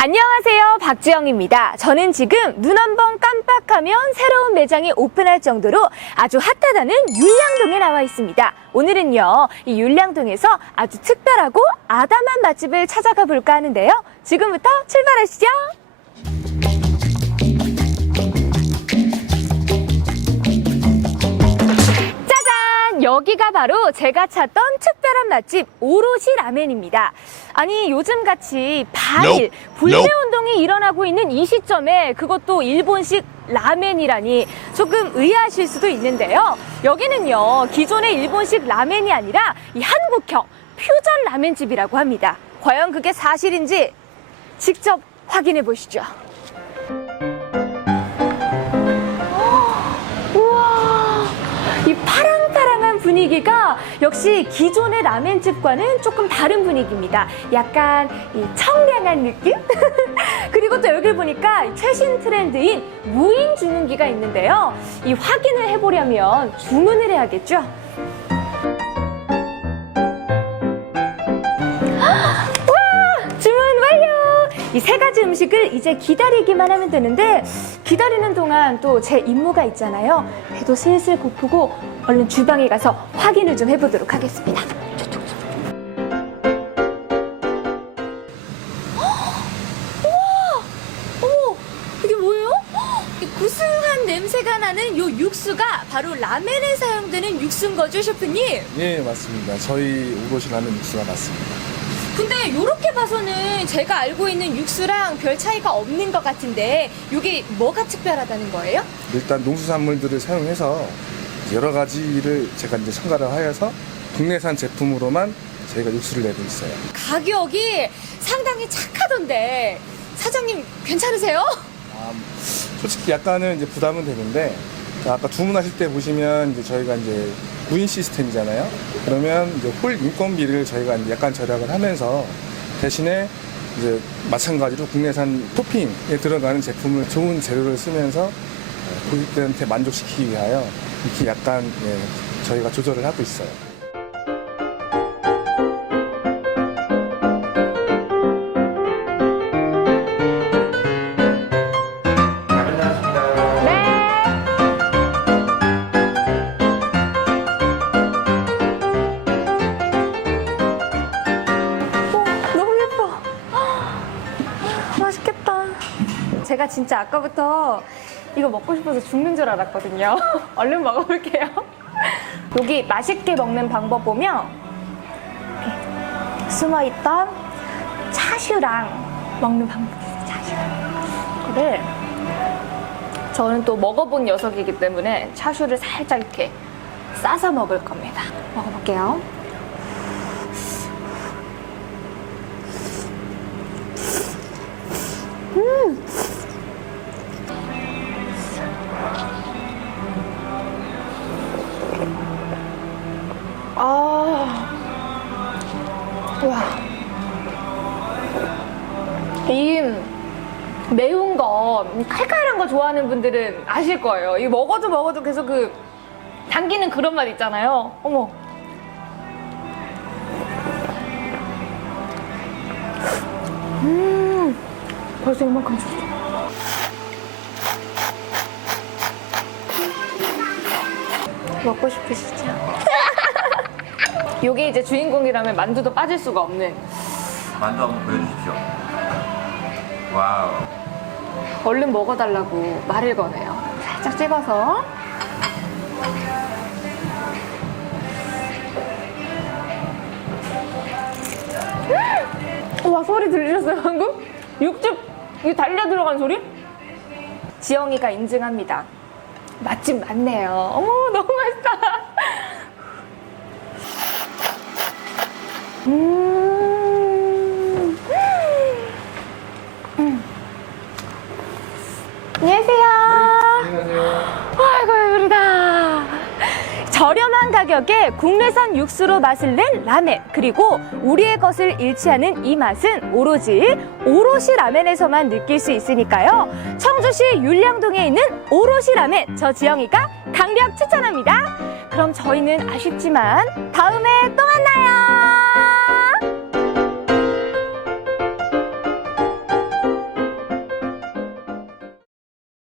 안녕하세요. 박지영입니다. 저는 지금 눈 한 번 깜빡하면 새로운 매장이 오픈할 정도로 아주 핫하다는 율량동에 나와 있습니다. 오늘은요, 이 율량동에서 아주 특별하고 아담한 맛집을 찾아가 볼까 하는데요. 지금부터 출발하시죠. 여기가 바로 제가 찾던 특별한 맛집 오롯이 라멘입니다. 아니 요즘같이 발일 불매 운동이 일어나고 있는 이 시점에 그것도 일본식 라멘이라니 조금 의아하실 수도 있는데요. 여기는요 기존의 일본식 라멘이 아니라 이 한국형 퓨전 라멘집이라고 합니다. 과연 그게 사실인지 직접 확인해 보시죠. 우와, 이 분위기가 역시 기존의 라멘집과는 조금 다른 분위기입니다. 약간 이 청량한 느낌? 그리고 또 여기 보니까 최신 트렌드인 무인 주문기가 있는데요. 이 확인을 해보려면 주문을 해야겠죠? 가지 음식을 이제 기다리기만 하면 되는데 기다리는 동안 또 제 임무가 있잖아요. 배도 슬슬 고프고 얼른 주방에 가서 확인을 좀 해보도록 하겠습니다. 이게 뭐예요? 구수한 냄새가 나는 요 육수가 바로 라멘에 사용되는 육수인 거죠, 셰프님? 예, 맞습니다. 저희 오롯이 라는 육수가 맞습니다. 근데 이렇게 봐서는 제가 알고 있는 육수랑 별 차이가 없는 것 같은데 이게 뭐가 특별하다는 거예요? 일단 농수산물들을 사용해서 여러 가지를 제가 이제 첨가를 하여서 국내산 제품으로만 저희가 육수를 내고 있어요. 가격이 상당히 착하던데 사장님 괜찮으세요? 아, 솔직히 약간은 이제 부담은 되는데 자, 아까 주문하실 때 보시면 이제 저희가 이제 무인 시스템이잖아요. 그러면 이제 홀 인건비를 저희가 약간 절약을 하면서 대신에 이제 마찬가지로 국내산 토핑에 들어가는 제품을 좋은 재료를 쓰면서 어, 고객들한테 만족시키기 위하여 이렇게 약간 예, 저희가 조절을 하고 있어요. 제가 진짜 아까부터 이거 먹고 싶어서 죽는 줄 알았거든요. 얼른 먹어볼게요. 여기 맛있게 먹는 방법 보면 숨어있던 차슈랑 먹는 방법이 있어요. 차슈. 이거를 저는 또 먹어본 녀석이기 때문에 차슈를 살짝 이렇게 싸서 먹을 겁니다. 먹어볼게요. 와. 이 매운 거, 칼칼한 거 좋아하는 분들은 아실 거예요. 이 먹어도 먹어도 계속 그 당기는 그런 맛 있잖아요. 어머. 음, 벌써 이만큼 줬어. 먹고 싶으시죠? 요게 이제 주인공이라면 만두도 빠질 수가 없는 만두 한번 보여주십시오. 와우. 얼른 먹어달라고 말을 거네요. 살짝 찍어서. 음! 와 소리 들리셨어요 방금? 육즙 이 달려 들어간 소리? 지영이가 인증합니다. 맛집 맞네요. 어머 너무 맛있다. 음. 안녕하세요. 아이고 배부르다. 저렴한 가격에 국내산 육수로 맛을 낸 라멘 그리고 우리의 것을 않은 이 맛은 오로지 오롯이 라멘에서만 느낄 수 있으니까요. 청주시 율량동에 있는 오롯이 라멘 저 지영이가 강력 추천합니다. 그럼 저희는 아쉽지만 다음에 또 만나요.